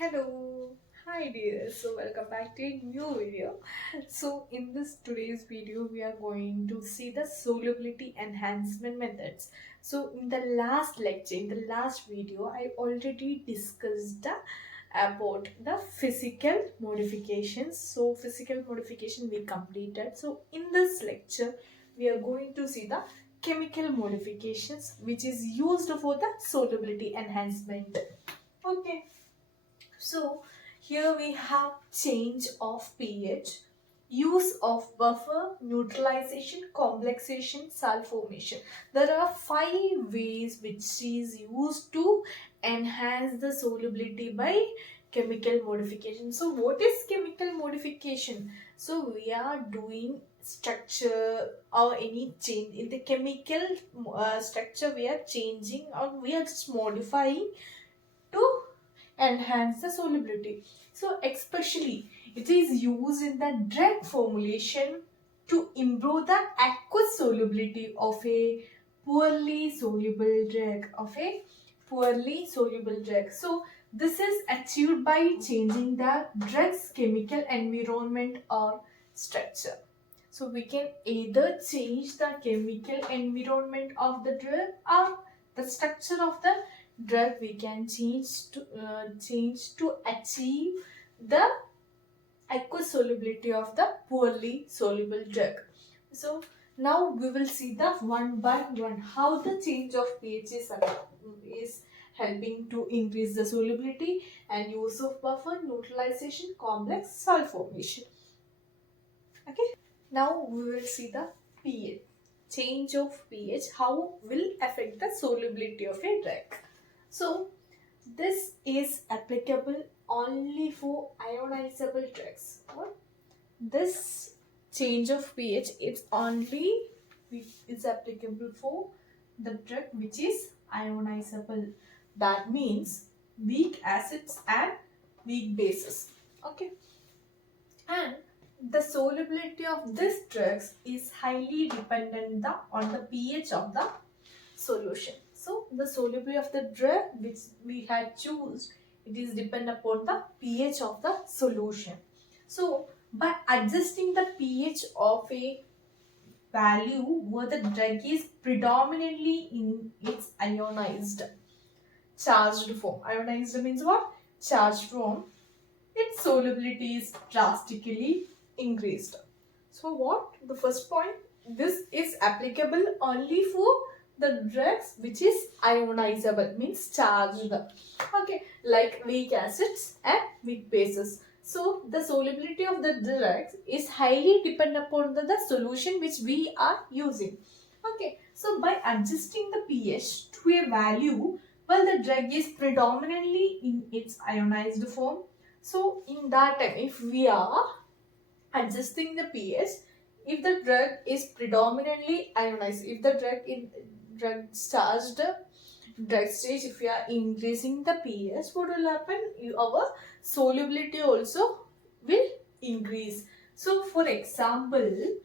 Hello, hi dear. So welcome back to a new video. So in this today's video, we are going to see the solubility enhancement methods. So in the last lecture, in the last video, I already discussed about the physical modifications. So physical modification we completed. So in this lecture, we are going to see the chemical modifications which is used for the solubility enhancement. Okay. So here we have change of pH, use of buffer, neutralization, complexation, salt formation. There are 5 ways which is used to enhance the solubility by chemical modification. So what is chemical modification? So we are doing structure or any change in the chemical structure. We are changing or we are just modifying to enhance the solubility. So especially it is used in the drug formulation to improve the aqueous solubility of a poorly soluble drug. So this is achieved by changing the drug's chemical environment or structure. So we can either change the chemical environment of the drug or the structure of the drug we can change to achieve the aqueous solubility of the poorly soluble drug. So now we will see the one by one how the change of pH is helping to increase the solubility and use of buffer, neutralization, complex salt formation. Okay. Now we will see the pH. Change of pH, how will affect the solubility of a drug. So this is applicable only for ionizable drugs. This change of pH is applicable for the drug which is ionizable. That means weak acids and weak bases. Okay. And the solubility of these drugs is highly dependent on the pH of the solution. So the solubility of the drug which we had choose, it is dependent upon the pH of the solution. So by adjusting the pH of a value where the drug is predominantly in its ionized charged form. Ionized means what? Charged form. Its solubility is drastically increased. So what? The first point, this is applicable only for the drugs which is ionizable, means charged. Okay, like weak acids and weak bases. So the solubility of the drugs is highly dependent upon the solution which we are using. Okay, so by adjusting the pH to a value while the drug is predominantly in its ionized form, so in that time if we are adjusting the pH, if the drug is predominantly ionized, if the drug charged drug stage, if we are increasing the pH, what will happen? Our solubility also will increase. So for example,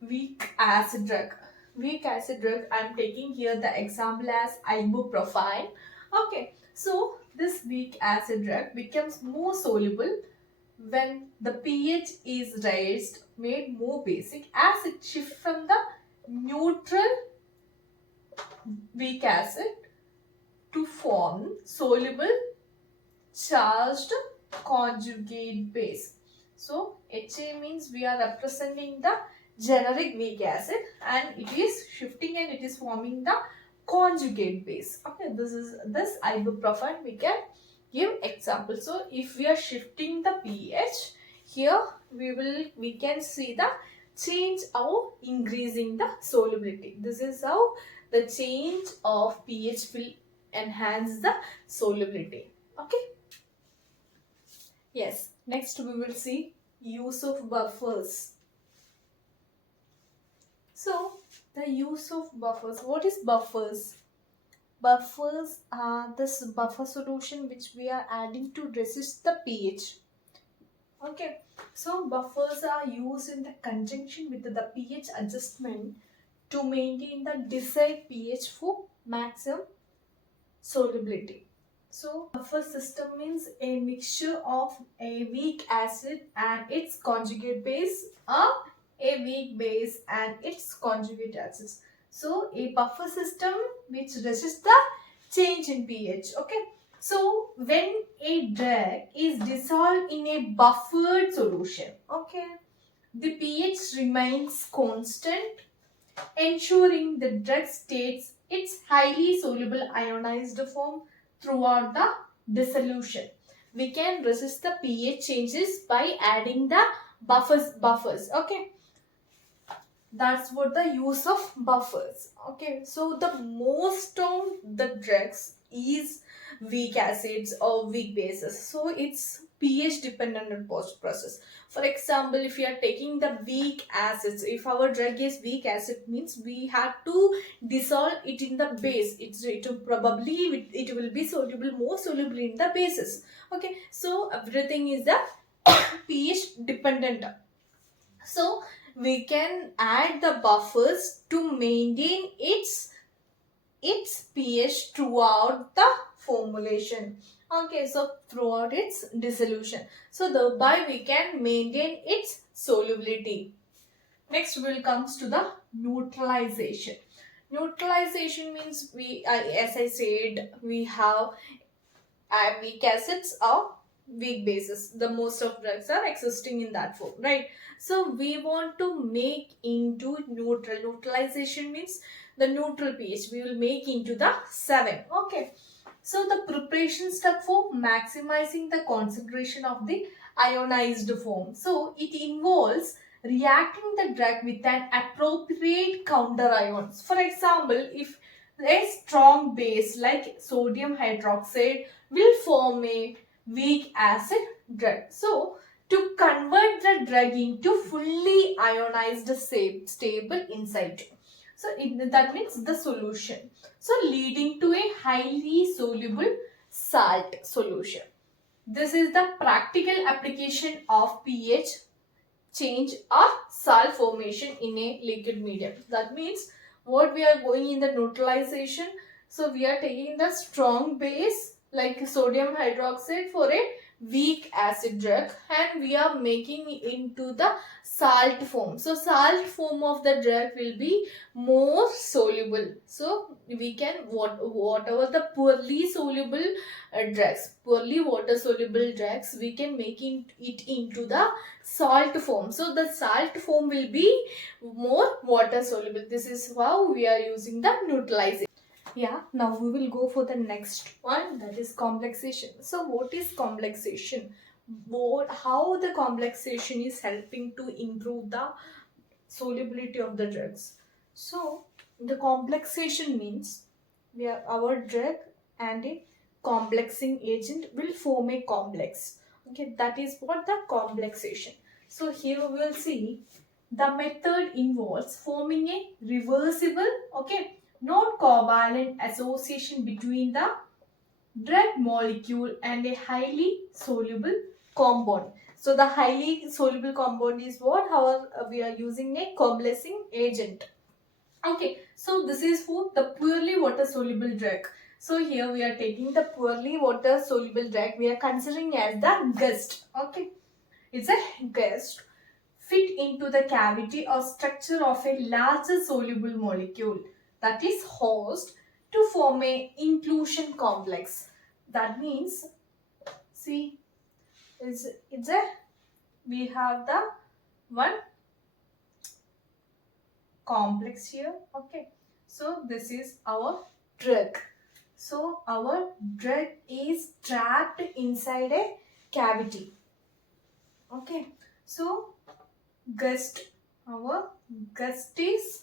weak acid drug. I am taking here the example as ibuprofen. Okay, so this weak acid drug becomes more soluble when the pH is raised, made more basic, as it shifts from the neutral weak acid to form soluble charged conjugate base. So HA means we are representing the generic weak acid and it is shifting and it is forming the conjugate base. Okay, this ibuprofen we can give example. So if we are shifting the pH, here we can see the change of increasing the solubility. This is how the change of pH will enhance the solubility. Okay. Yes. Next we will see use of buffers. So the use of buffers. What is buffers? Buffers are this buffer solution which we are adding to resist the pH. Okay, so buffers are used in the conjunction with the pH adjustment to maintain the desired pH for maximum solubility. So buffer system means a mixture of a weak acid and its conjugate base, or a weak base and its conjugate acids. So a buffer system which resists the change in pH. Okay. So when a drug is dissolved in a buffered solution, okay, the pH remains constant, ensuring the drug stays its highly soluble ionized form throughout the dissolution. We can resist the pH changes by adding the buffers. Okay, that's what the use of buffers. Okay, so the most of the drugs is weak acids or weak bases, so it's pH dependent post process. For example, if you are taking the weak acids, if our drug is weak acid, means we have to dissolve it in the base. It will be soluble, more soluble in the bases. Okay, so everything is the pH dependent. So we can add the buffers to maintain its pH throughout the formulation. Okay, so throughout its dissolution. So thereby we can maintain its solubility. Next will comes to the neutralization. Neutralization means as I said, we have weak acids or weak bases. The most of drugs are existing in that form, right? So we want to make into neutral. Neutralization means the neutral pH we will make into the 7. Okay. So the preparation step for maximizing the concentration of the ionized form. So it involves reacting the drug with an appropriate counter ions. For example, if a strong base like sodium hydroxide will form a weak acid drug. So to convert the drug into fully ionized stable inside. So that means the solution. So leading to a highly soluble salt solution. This is the practical application of pH change or salt formation in a liquid medium. That means what we are going in the neutralization. So we are taking the strong base like sodium hydroxide for a weak acid drug, and we are making it into the salt form. So salt form of the drug will be more soluble. So we can whatever the poorly soluble poorly water soluble drugs, we can make it into the salt form. So the salt form will be more water soluble. This is how we are using the neutralization. Yeah, now we will go for the next one, that is complexation. So what is complexation? How the complexation is helping to improve the solubility of the drugs. So the complexation means our drug and a complexing agent will form a complex. Okay, that is what the complexation. So here we will see the method involves forming a reversible, okay, not covalent association between the drug molecule and a highly soluble compound. So the highly soluble compound is what? How we are using a complexing agent. Okay, so this is for the purely water soluble drug. So here we are taking the purely water soluble drug. We are considering as the gust. Okay, it's a gust fit into the cavity or structure of a larger soluble molecule, that is host, to form a inclusion complex. That means, see, it's a we have the one complex here. Okay, so this is our drug. So our drug is trapped inside a cavity. Okay, so gust, our gust is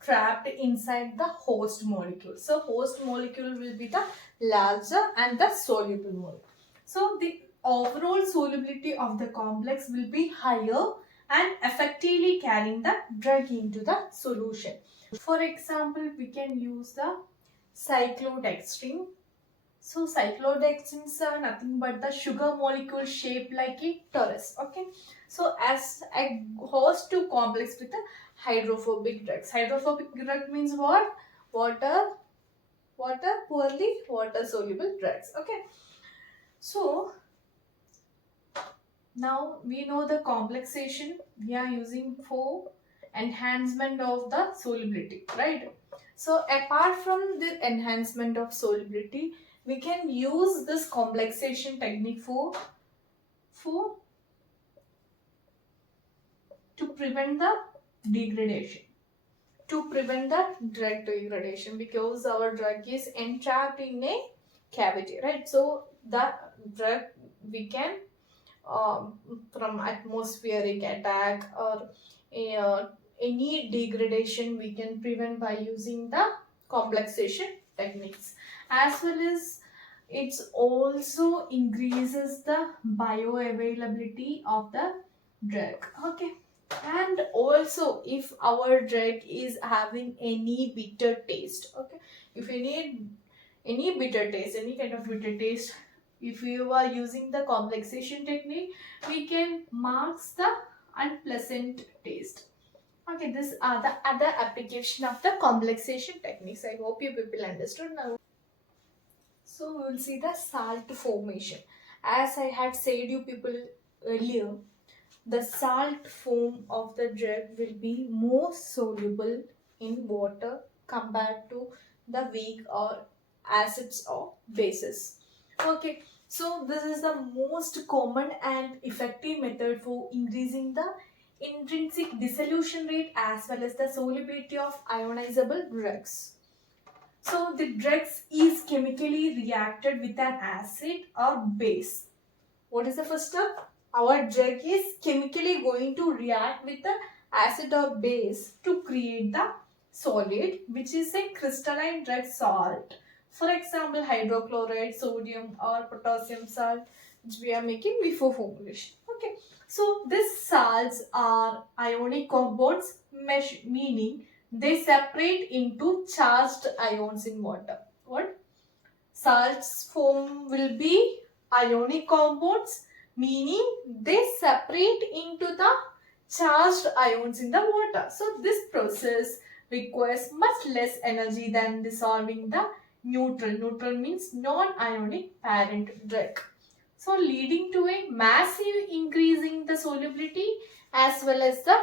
trapped inside the host molecule. So host molecule will be the larger and the soluble molecule. So the overall solubility of the complex will be higher and effectively carrying the drug into the solution. For example, we can use the cyclodextrin. So cyclodextrins are nothing but the sugar molecule shaped like a torus. Okay. So as a host to complex with the hydrophobic drugs. Hydrophobic drug means what? Water poorly water soluble drugs. Okay, so now we know the complexation we are using for enhancement of the solubility, right? So apart from the enhancement of solubility, we can use this complexation technique for to prevent the degradation, to prevent the drug degradation, because our drug is entrapped in a cavity, right? So the drug we can from atmospheric attack or uh, any degradation we can prevent by using the complexation techniques, as well as it also increases the bioavailability of the drug. Okay, and also if our drug is having any bitter taste, okay, if you need any bitter taste, any kind of bitter taste, if you are using the complexation technique, we can mask the unpleasant taste. Okay, these are the other application of the complexation techniques. I hope you people understood now. So we will see the salt formation. As I had said you people earlier, the salt form of the drug will be more soluble in water compared to the weak or acids or bases. Okay, so this is the most common and effective method for increasing the intrinsic dissolution rate as well as the solubility of ionizable drugs. So the drugs is chemically reacted with an acid or base. What is the first step? Our drug is chemically going to react with the acid or base to create the solid, which is a crystalline drug salt. For example, hydrochloride, sodium or potassium salt, which we are making before formulation. Okay, so these salts are ionic compounds, meaning they separate into charged ions in water. What? Salts form will be ionic compounds, meaning they separate into the charged ions in the water. So this process requires much less energy than dissolving the neutral. Neutral means non-ionic parent drug. So leading to a massive increase in the solubility as well as the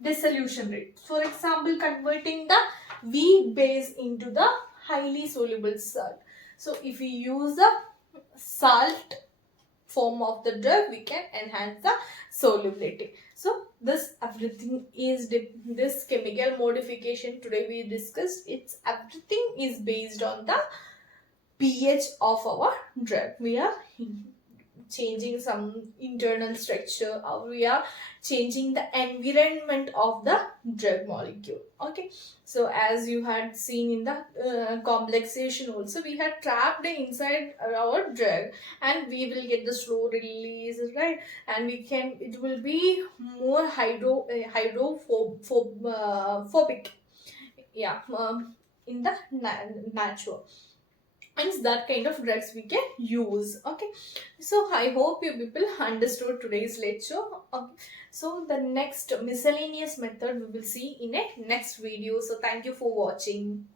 dissolution rate. For example, converting the weak base into the highly soluble salt. So if we use the salt form of the drug, we can enhance the solubility. So this everything is this chemical modification today we discussed. It's everything is based on the pH of our drug. We are changing some internal structure, or we are changing the environment of the drug molecule. Okay, so as you had seen in the complexation also, we had trapped inside our drug and we will get the slow release, right? And we can, it will be more hydrophobic, yeah, in the natural, and that kind of drugs we can use. Okay, so I hope you people understood today's lecture. Okay. So the next miscellaneous method we will see in a next video. So thank you for watching.